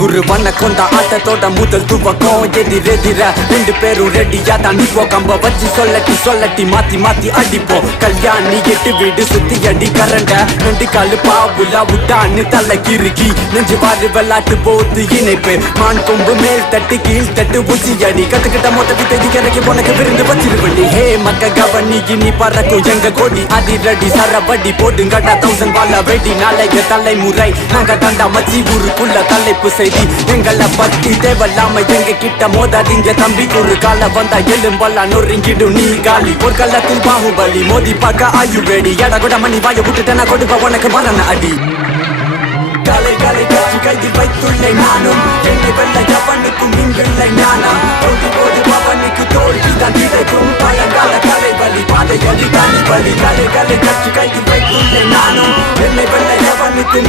குரு பண்ண கொண்ட ஆட்டத்தோட முதல் துவக்கம் எதிரெதிர ரெண்டு பேரும் ரெடியா தான் நிப்போம். கம்ப வச்சு சொல்லட்டி மாத்தி மாத்தி அடிப்போம். கல்யாணி எட்டு வீடு சுத்தி அடி கரண்ட ரெண்டு காலு பாவுலா விட்டான்னு தலை கிறுக்கி நெஞ்சு வாரு வெள்ளாட்டு போத்து இணைப்பு மான் கொம்பு மேல் தட்டு கீழ் தட்டு ஊசி அடி கத்துக்கிட்ட மொத்த வித்தை இறக்கி உனக்கு விருந்து வச்சிருவண்டி. ஹே மக்க கவனி இனி பறக்கும் எங்க கொடி அதிரடி சரபடி போடுங்கடா 1000 வாழ வெடி. நாளைய தலைமுறை நாங்க தண்டா மச்சி ஊருக்குள்ள தலைப்பு செய்தி எங்களை பத்தி தேவலாம எங்க கிட்ட மோதாதீங்க தம்பி. ஒரு கால வந்தா எலும்பெல்லாம் நொறுங்கிடும் நீ காலி. ஒரு கள்ளத்தில் பாகுபலி மோதி பார்க்க ஆயு வேடி. எட கூட மணி வாய விட்டுட்டேன்னா கொடுப்ப உனக்கு மரண அடி. காலை காலை காட்சி கையில் வைத்துள்ளே நானும் என்னை வெள்ள எவனுக்கும் இங்கில்லை ஞானம். போது பவனுக்கு தோல்விதான் கிடைக்கும் பழங்கால கலை வலி பாதை அடி தனி வலி. காலை காலை காட்சி கையில் வைத்துள்ளே நானும் என்னை வெள்ள எவனுக்கும்